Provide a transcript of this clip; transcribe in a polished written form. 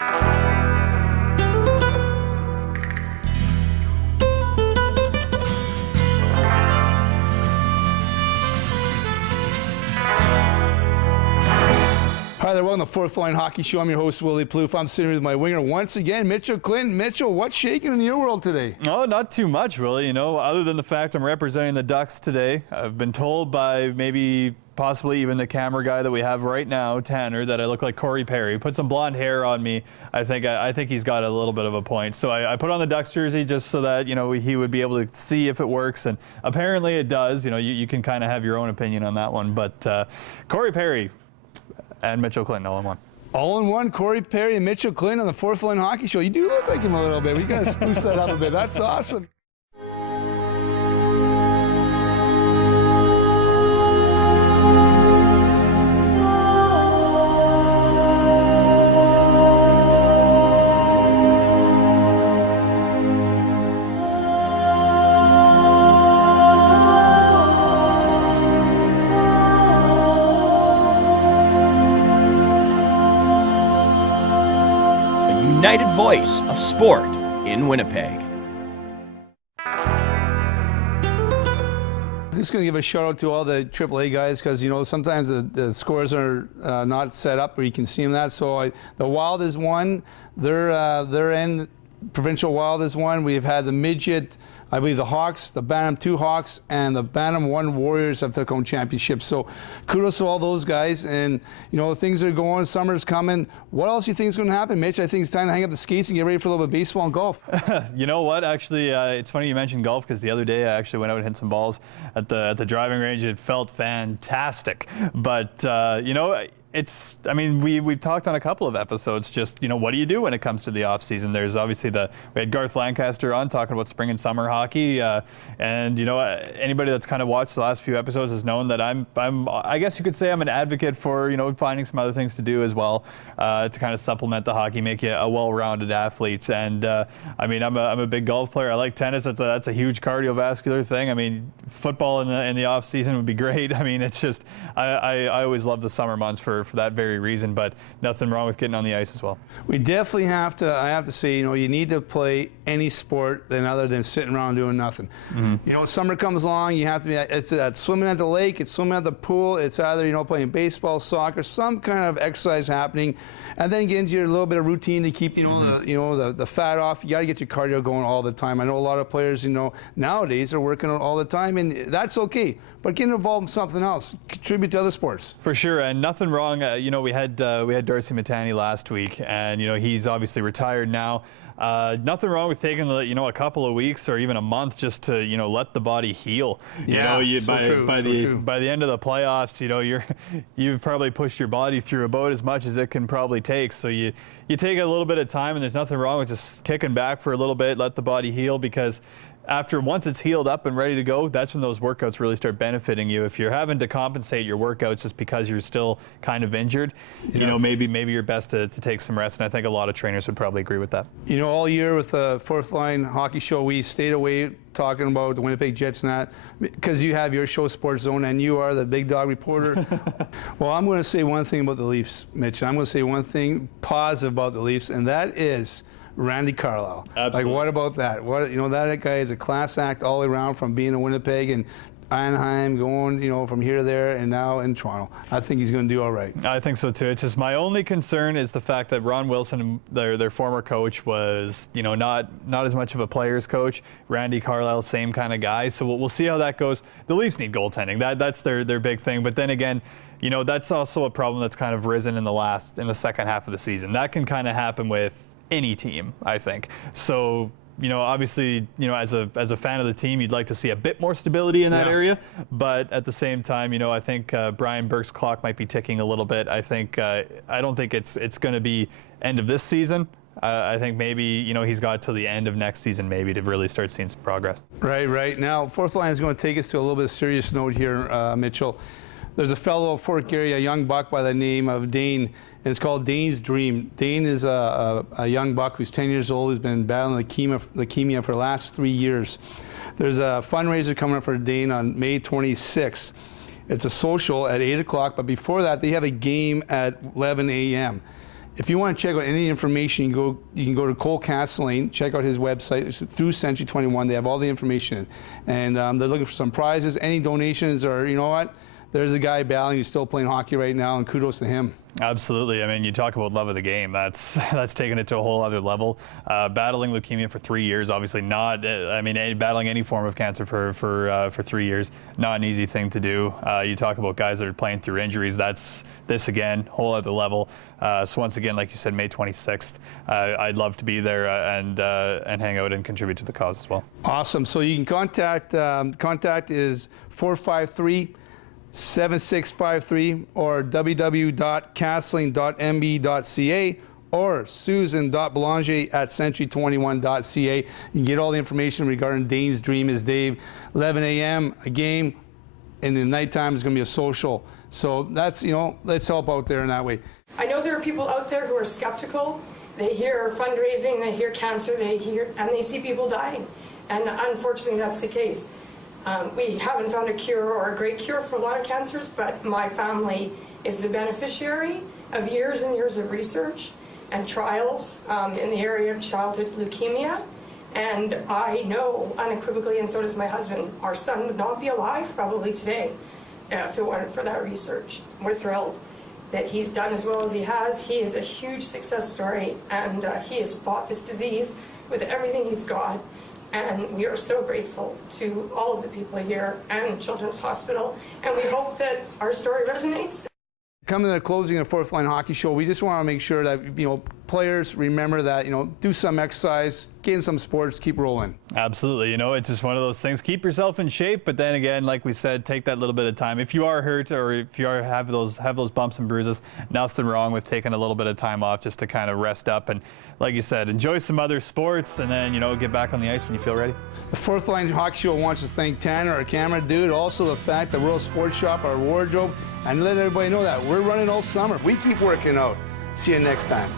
Hi there, welcome to the Fourth Line Hockey Show. I'm your host, Willy Plouffe. I'm sitting with my winger once again, Mitchell Clinton. Mitchell, what's shaking in your world today? Oh, not too much, really. You know, other than the fact I'm representing the Ducks today. I've been told by maybe possibly even the camera guy that we have right now, Tanner, that I look like Corey Perry. Put some blonde hair on me. I think he's got a little bit of a point. So I put on the Ducks jersey just so that, you know, he would be able to see if it works. And apparently it does. You know, you can kind of have your own opinion on that one. But Corey Perry and Mitchell Clinton, all in one. All in one, Corey Perry and Mitchell Clinton on the Fourth Line Hockey Show. You do look like him a little bit. We got to spruce that up a bit. That's awesome. United voice of sport in Winnipeg. I'm just going to give a shout out to all the AAA guys because, you know, sometimes the scores are not set up where you can see them that. So the Wild is one. Their end provincial Wild is one. We've had the midget, I believe the Hawks, the Bantam 2 Hawks, and the Bantam 1 Warriors have took home championships. So kudos to all those guys. And, you know, things are going, summer's coming. What else do you think is going to happen, Mitch? I think it's time to hang up the skates and get ready for a little bit of baseball and golf. You know what? Actually, it's funny you mentioned golf because the other day I actually went out and hit some balls at the driving range. It felt fantastic. But, you know, I mean, we've talked on a couple of episodes just, you know, what do you do when it comes to the off season? There's obviously we had Garth Lancaster on talking about spring and summer hockey, and you know, anybody that's kind of watched the last few episodes has known that I guess you could say I'm an advocate for, you know, finding some other things to do as well, to kind of supplement the hockey, make you a well-rounded athlete. And I mean, I'm a big golf player. I like tennis. That's a huge cardiovascular thing. I mean, football in the off season would be great. I mean, it's just I always love the summer months for that very reason, but nothing wrong with getting on the ice as well. We definitely have to, I have to say, you know, you need to play any sport other than sitting around doing nothing. Mm-hmm. You know, summer comes along, you have to be, it's swimming at the lake, it's swimming at the pool, it's either, you know, playing baseball, soccer, some kind of exercise happening, and then get into your little bit of routine to keep, you know, the fat off. You got to get your cardio going all the time. I know a lot of players, you know, nowadays are working all the time, and that's okay. But get involved in something else. Contribute to other sports. For sure, and nothing wrong. You know, we had Darcy Matani last week, and you know, he's obviously retired now. Nothing wrong with taking a couple of weeks or even a month just to, you know, let the body heal. Yeah, you know, by the end of the playoffs, you know, you've probably pushed your body through about as much as it can probably take. So you take a little bit of time, and there's nothing wrong with just kicking back for a little bit, let the body heal, because once it's healed up and ready to go, that's when those workouts really start benefiting you. If you're having to compensate your workouts just because you're still kind of injured, you know, maybe you're best to take some rest. And I think a lot of trainers would probably agree with that. You know, all year with the Fourth Line Hockey Show, we stayed away talking about the Winnipeg Jets and that because you have your show, Sports Zone, and you are the big dog reporter. Well, I'm going to say one thing about the Leafs, Mitch. I'm going to say one thing positive about the Leafs, and that is Randy Carlyle. Absolutely. Like, what about that? You know, that guy is a class act all the way around, from being in Winnipeg and Anaheim, going, you know, from here to there, and now in Toronto. I think he's going to do all right. I think so too. It's just my only concern is the fact that Ron Wilson, their former coach, was, you know, not as much of a player's coach. Randy Carlyle, same kind of guy. So we'll see how that goes. The Leafs need goaltending. That's their big thing. But then again, you know, that's also a problem that's kind of risen in the second half of the season. That can kind of happen with any team, I think. So, you know, obviously, you know, as a fan of the team, you'd like to see a bit more stability in that area. But at the same time, you know, I think Brian Burke's clock might be ticking a little bit. I don't think it's going to be end of this season. I think maybe, you know, he's got till the end of next season maybe to really start seeing some progress. Right. Now, Fourth Line is going to take us to a little bit of serious note here, Mitchell. There's a fellow at Fort Garry, a young buck by the name of Dane, and it's called Dane's Dream. Dane is a young buck who's 10 years old, who's been battling leukemia for the last 3 years. There's a fundraiser coming up for Dane on May 26th. It's a social at 8 o'clock, but before that, they have a game at 11 a.m. If you want to check out any information, you can go to Cole Castellane, check out his website. It's through Century 21. They have all the information. And they're looking for some prizes, any donations, or you know what? There's a guy battling who's still playing hockey right now, and kudos to him. Absolutely. I mean, you talk about love of the game. That's taken it to a whole other level. Battling leukemia for 3 years, obviously not. I mean, battling any form of cancer for 3 years, not an easy thing to do. You talk about guys that are playing through injuries. That's this again, whole other level. So once again, like you said, May 26th, I'd love to be there and hang out and contribute to the cause as well. Awesome. So you can contact. Contact is 453-7653 or www.castling.mb.ca or susan.belanger@century21.ca. You can get all the information regarding Dane's Dream is Dave. 11 a.m. a game, and in the nighttime is going to be a social. So that's, let's help out there in that way. I know there are people out there who are skeptical. They hear fundraising, they hear cancer, and they see people dying. And unfortunately, that's the case. We haven't found a cure or a great cure for a lot of cancers, but my family is the beneficiary of years and years of research and trials in the area of childhood leukemia. And I know unequivocally, and so does my husband, our son would not be alive probably today if it weren't for that research. We're thrilled that he's done as well as he has. He is a huge success story, and he has fought this disease with everything he's got. And we are so grateful to all of the people here and Children's Hospital, and we hope that our story resonates. Coming to the closing of the Fourth Line Hockey Show, we just want to make sure that players remember that do some exercise, get in some sports, keep rolling. Absolutely. It's just one of those things. Keep yourself in shape, but then again, like we said, take that little bit of time. If you are hurt or if you have those bumps and bruises, nothing wrong with taking a little bit of time off just to kind of rest up and, like you said, enjoy some other sports and then get back on the ice when you feel ready. The Fourth Line Hockey Show wants to thank Tanner, our camera dude, also the fact that World Sports Shop, our wardrobe, and let everybody know that we're running all summer. We keep working out. See you next time.